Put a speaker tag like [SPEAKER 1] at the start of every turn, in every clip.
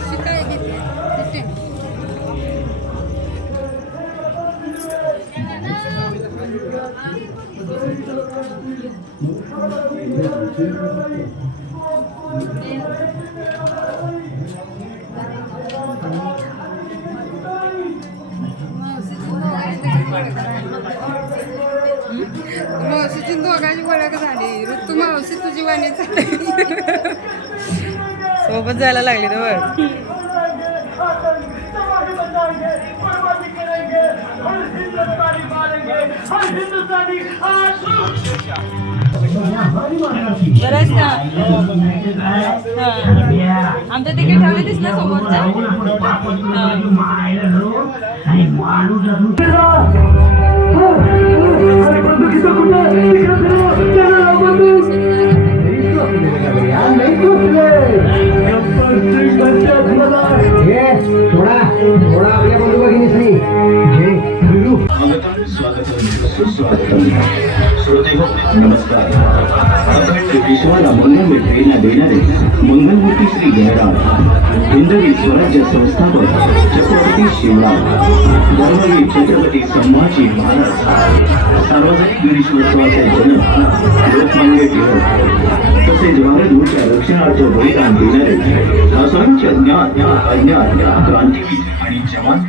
[SPEAKER 1] शिकाय घेते तिथे. मावशीची दोघांची ओळख झाली ऋतू मावशी तुझी वाणी झाली
[SPEAKER 2] सोबत जायला लागली तर बघ बरं आहेस आमचं तिकीट ठेवले दिसलं समोरचं
[SPEAKER 3] थोडा
[SPEAKER 4] मंगलमय प्रेरणा देणारे मंगलमूर्ती श्री गणराज हिंदवी स्वराज्य संस्थापक छत्रपती शिवराव धर्मवीर छत्रपती संभाजी महाराज सार्वजनिक गणेशोत्सवाचे जनक लोकमान्य टिळक तसेच भारतभूच्या रक्षणार्थ बलिदान देणारे असंख्य ज्ञान अज्ञान क्रांतीवीर आणि जवान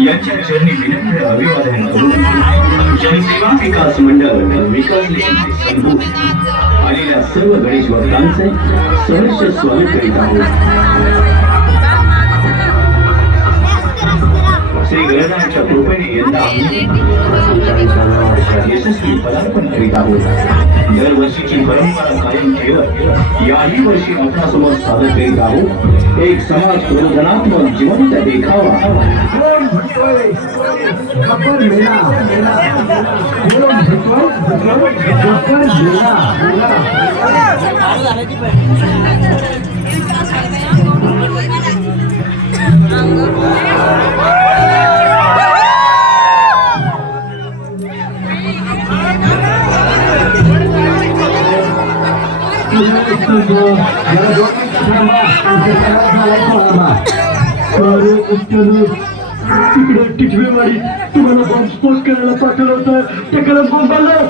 [SPEAKER 4] यांच्या चरणी विनम्र अभिवादन करून जनसेवा विकास मंडळ विकास संभूत आलेल्या सर्व गणेश भक्तांचे सहर्ष स्वागत करीत आहोत. श्री गणरायाच्या कृपेने यंदा यशस्वी पदार्पण करीत आहोत. दरवर्षीची परंपरा कायम ठेवत याही वर्षी आपणासमोर सादर करीत आहोत. एक समाज प्रबोधनात्मक जिवंत देखावा.
[SPEAKER 3] गब्बर मेला मेला बोलो भुतवळ भुतवळ गब्बर मेला मेला तिकडे टिटवेवाडी तुम्हाला बॉम्बस्फोट करायला पाठवलं होतं. त्याला बॉम्ब आलं.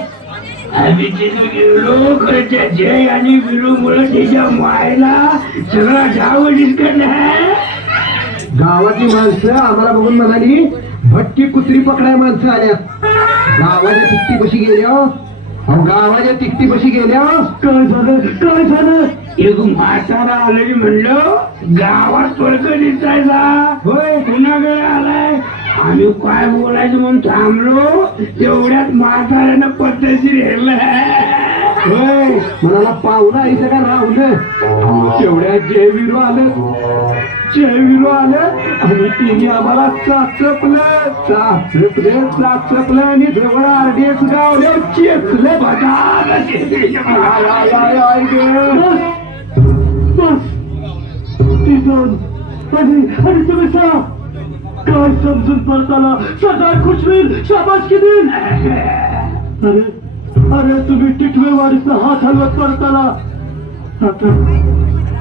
[SPEAKER 5] आम्ही तिथं गेलो खरं त्या जय आणि विरूमुळे त्याच्या मायला सगळा डाव डिस्कट
[SPEAKER 3] गावातली माणसं आम्हाला बघून म्हणाली भटकी कुत्री पकडाय माणसं आल्यात. गावाच्या तिकटी कशी गेल्या अहो गावाच्या तिकटी कशी गेल्या काय झालं? काय झालं?
[SPEAKER 5] एक म्हातारा आलेली म्हणलं गावात स्वर्ग दिसायचा होय. कुणाकडे आलाय आम्ही काय बोलायचं म्हणून थांबलो? एवढ्यात म्हाताऱ्यानं पद्धतशीर हेरलं.
[SPEAKER 3] होय. म्हणाला पाहुणा इथं का राहुलं? तेवढ्यात जयवीरो आलं. जयवीरो आलं आणि तिने आम्हाला चाचपलं. चाचपलं चाचपलं आणि जवळ आरडीएस गावले. चेचले बघा. बस. तिथून. आणि तुम्ही सांग काय समजून परताला सरदार खुशवीर शाबास किती अरे अरे तुम्ही टिटवे वाडीचा हात हलवत परताला आता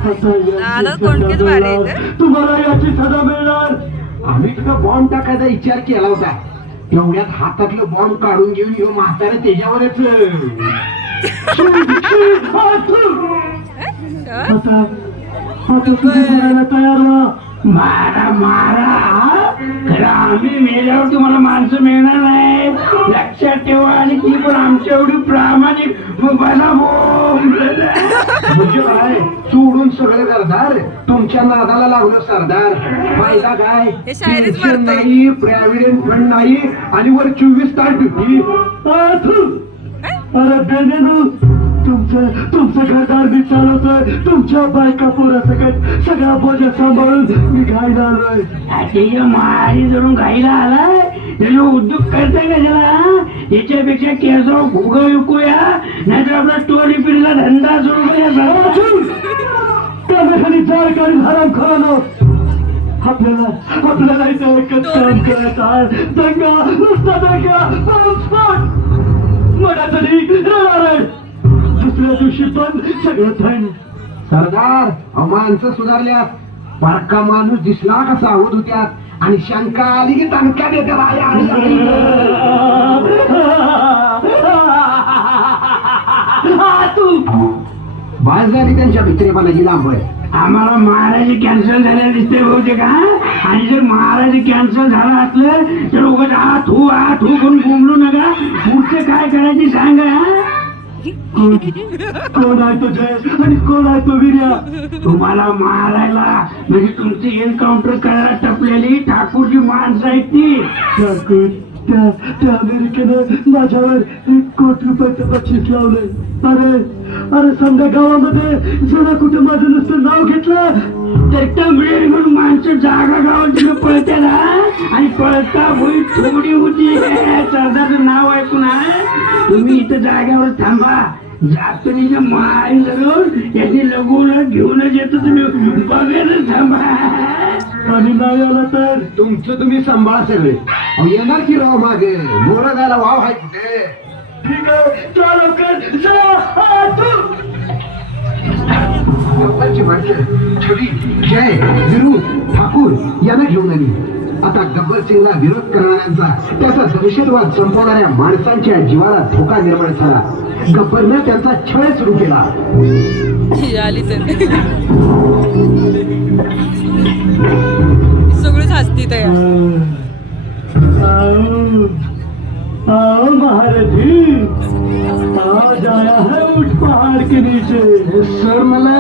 [SPEAKER 3] आता याची
[SPEAKER 2] दादा,
[SPEAKER 3] सजा
[SPEAKER 2] तोंडकेच भारी आहे
[SPEAKER 3] मिळणार.
[SPEAKER 2] ते.
[SPEAKER 3] तुम्हाला याची सजा मिळणार. आम्ही तुला बॉम्ब टाकायचा विचार केला होता. तेवढ्यात हातातलं बॉम्ब काढून घेऊन येऊ म्हातारा त्याच्यावरच. आता आता तयार व्हा.
[SPEAKER 5] मारा मारा. खरं आम्ही मेल्यावर तुम्हाला माणसं मिळणार नाही लक्षात ठेवा. आणि ती पण आमच्या एवढी प्रामाणिक.
[SPEAKER 3] सोडून सगळं करदार तुमच्या नादाला लागलो सरदार. फायदा काय?
[SPEAKER 2] हे
[SPEAKER 3] पेन्शन. नाही प्रॉव्हिडंट फंड नाही. आणि वर चोवीस तास ड्युटी अरे बेनेनू तुमचं तुमचं घरदार मी चालवतोय. तुमच्या बायका पोरा सगळं सगळा बोजा सांभाळून मी घायला आलोय.
[SPEAKER 5] त्याच्या मारी जरून घाईला आलाय? त्याचे उद्योग करताय का त्याला याच्यापेक्षा केसराव भोग विकूया नाहीतर आपला स्टोरी पिढीला धंदा सुरू करूया
[SPEAKER 3] त्यासाठी चार काही हराम खरानो आपल्याला आपल्याला इथं एकच काम करायचं आहे. दंगा नुसता दंगा. राहणार आहे दुसऱ्या दिवशी पण सगळं थंड सरदार अहो, माणसं सुधारल्यात. बारका माणूस दिसला का सावध होत्यात आणि शंका आली की टणका देत्यात आय, आय, आय. बाज झाली त्यांच्या भित्रेपणाची लांब आहे.
[SPEAKER 5] आम्हाला महाराज कॅन्सल झाल्या दिसते बहुतेक हा? आणि जर महाराज कॅन्सल झालं असलं तर उगाच हा थू हा थू करून बोंबलू नका. पुढचं काय करायचे सांगा हा?
[SPEAKER 3] कोण आहे तो जय आणि कोण आहे तो वीर्या?
[SPEAKER 5] तुम्हाला मारायला. म्हणजे तुमची एन्काउंटर करायला टपलेली ठाकूरची माणसं आहेत ती.
[SPEAKER 3] ठाकूर. त्या त्या अमेरिकेनं माझ्यावर एक कोट रुपयाचं बक्षीस लावलंय अरे अरे समजा गावामध्ये जरा कुठे माझं नुसतं नाव घेतलं
[SPEAKER 5] तर टंगडे म्हणून माणसं जागा गावात पळत्याला. आणि पळता होई थोडी होती. सरदारचं नाव ऐकून आहे तुम्ही इथं जाग्यावर थांबा. जातनीच्या माय धरून याची लघुन घेऊनच येतो तुम्ही. बघायला थांबा.
[SPEAKER 3] नाही आला तर? तुमचं तुम्ही सांभाळा सगळे. अहो, येणार की राव मागे? मोर जायला वाव आहे कुठे ठीक आहे जा लवकर जा आ, तू. गप्पाची माणसं छवी जय विरू ठाकूर यांना घेऊन आली. आता गब्बर सिंगला विरोध करणाऱ्यांचा त्याचा दहशतवाद संपवणाऱ्या माणसांच्या जीवाला धोका निर्माण झाला. गब्बरनं त्यांचा छळ सुरू केला.
[SPEAKER 2] आली तर सगळीच हसती तयार
[SPEAKER 3] आओ महाराजी आज आया है उठ पहाड़ के नीचे सर मला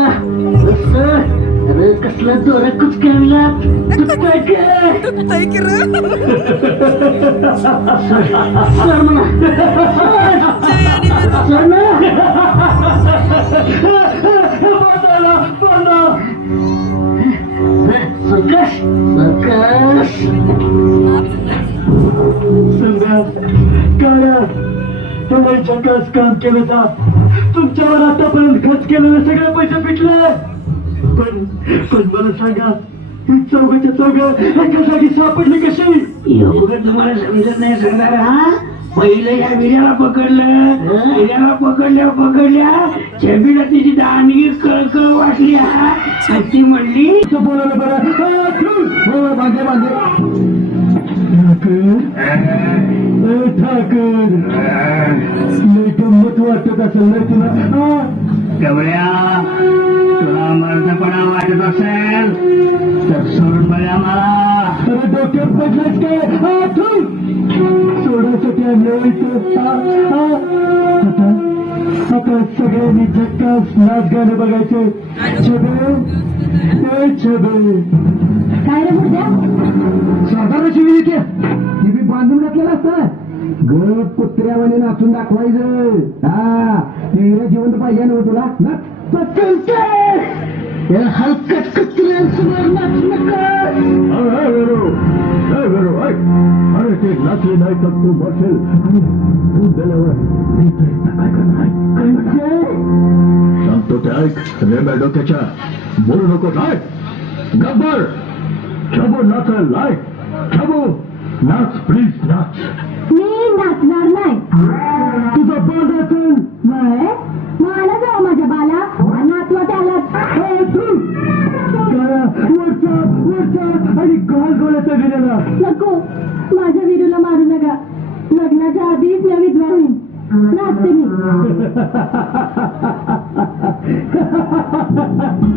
[SPEAKER 3] सर कसलं दोरे कुछ केला काय
[SPEAKER 2] दुखतंय की रे?
[SPEAKER 3] सर
[SPEAKER 2] विरू.
[SPEAKER 3] सर बदला सरकस सरकस. संध्या काळ्या तुम्ही झकास काम केलं जा तुमच्यावर आतापर्यंत खर्च केलेले सगळे पैसे पिटले. पण पण मला सांगा ही चौघाच्या चौघ एका जागी सापडली कशी?
[SPEAKER 5] एवढं तुम्हाला समजत नाही सरदार हा? पहिलं या विड्याला पकडलं विड्याला पकडल्या पकडल्या छबीला तिची दानगी कळकळ वाटली हा? ती म्हणली
[SPEAKER 3] बोलायला बरं. हो, बांधे बांधे ठाकर. ठाकर. लय गंमत वाटत असेल तुला.
[SPEAKER 5] गवळ्या तुला मर्दपणा वाटत असेल तर सोडून बळ्या मला
[SPEAKER 3] डोक्यात पडलेस काय आ, ठेव. सोडायसाठी आता सगळ्यांनी झक्कास नाच गाणे बघायचे छबे ते छबे
[SPEAKER 1] काय रे मुद्द्या
[SPEAKER 3] साधारण विधी ती बी बांधून घातलेला असता ग कुत्र्यावाने नाचून दाखवायचं हा ते जिवंत पाहिजे ना तुला नाच पटकन कर. हे हलकट कुत्र्यांसमोर नाचू नका. अरे ते नाचले नाही तर तू आणि तू गेल्यावर काय करणार सांगतो ते ऐक डोक्याच्या बोलू नको काय गब्बर छबो नाचल लाय छबो नाच प्लीज नाच
[SPEAKER 1] मी नाचणार नाही.
[SPEAKER 3] तुझा बांध असेल
[SPEAKER 1] नको. माझ्या विरूला मारू नका. लग्नाच्या आधीच मी विधवा होईन. नाचते मी.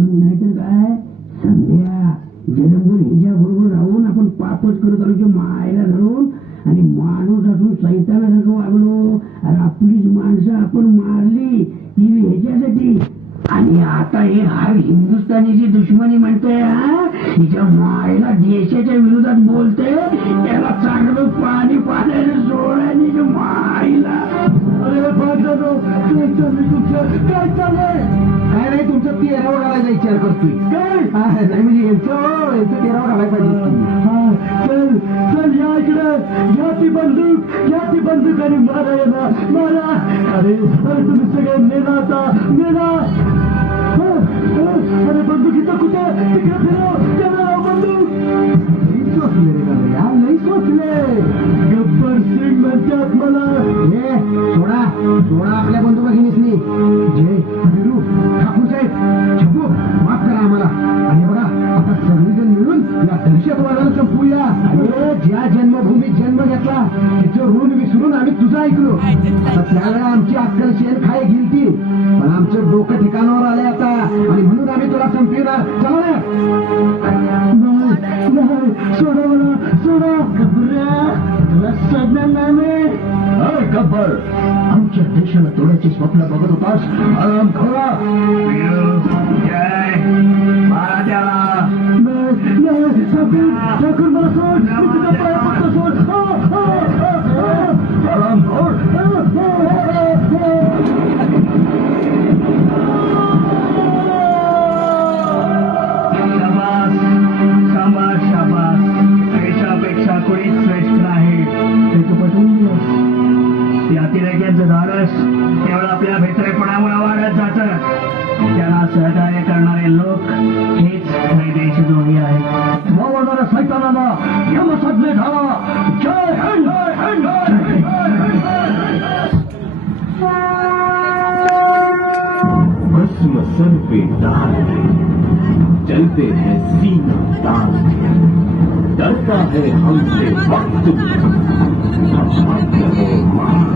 [SPEAKER 5] नाही तर काय संध्या जन्मभर हिच्या बरोबर राहून आपण पापच करत आलो मायला धरून आणि माणूस असून सैतानासारखं वागलो आणि आपलीच माणसं आपण मारली. ती ह्याच्यासाठी आणि आता हे हार हिंदुस्थानीची दुश्मनी म्हणते हा हिच्या मायला देशाच्या विरोधात बोलते त्याला चांगलं पाणी पाण्याने सोडायला मायला
[SPEAKER 3] अरे काय चाललंय? तुमचं तेरावर घालायचा विचार करतोय. काय नाही म्हणजे यांचं यांचं तेरावर घालायला पाहिजे. चल चल या इकडे. घ्या ती बंदूक घ्या ती बंदूक आणि मारा मारा. अरे अरे तुम्ही सगळे मेला आता. मेला. हं, हं, अरे कुठे? तिकडे फिरव त्याला लाव बंदूक रे गब्बर अक्कल शेर खाय गेलती. पण आमचं डोकं ठिकाणावर आलंय आता. आणि म्हणून आम्ही तुला संपविणार. ना. नाही गब्बर. आमच्या देशाला तोडायचे स्वप्न बघत होतास? आराम खरा
[SPEAKER 4] भस्म सर पे डाल के चलते हैं सीना डाल के डरता है हमसे वक्त। हम हाथ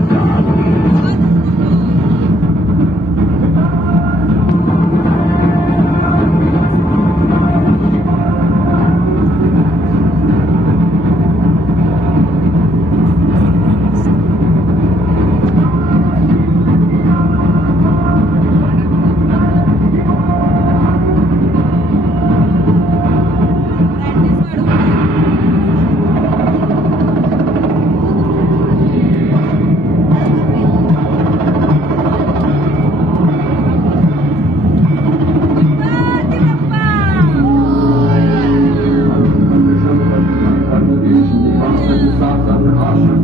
[SPEAKER 4] Amen.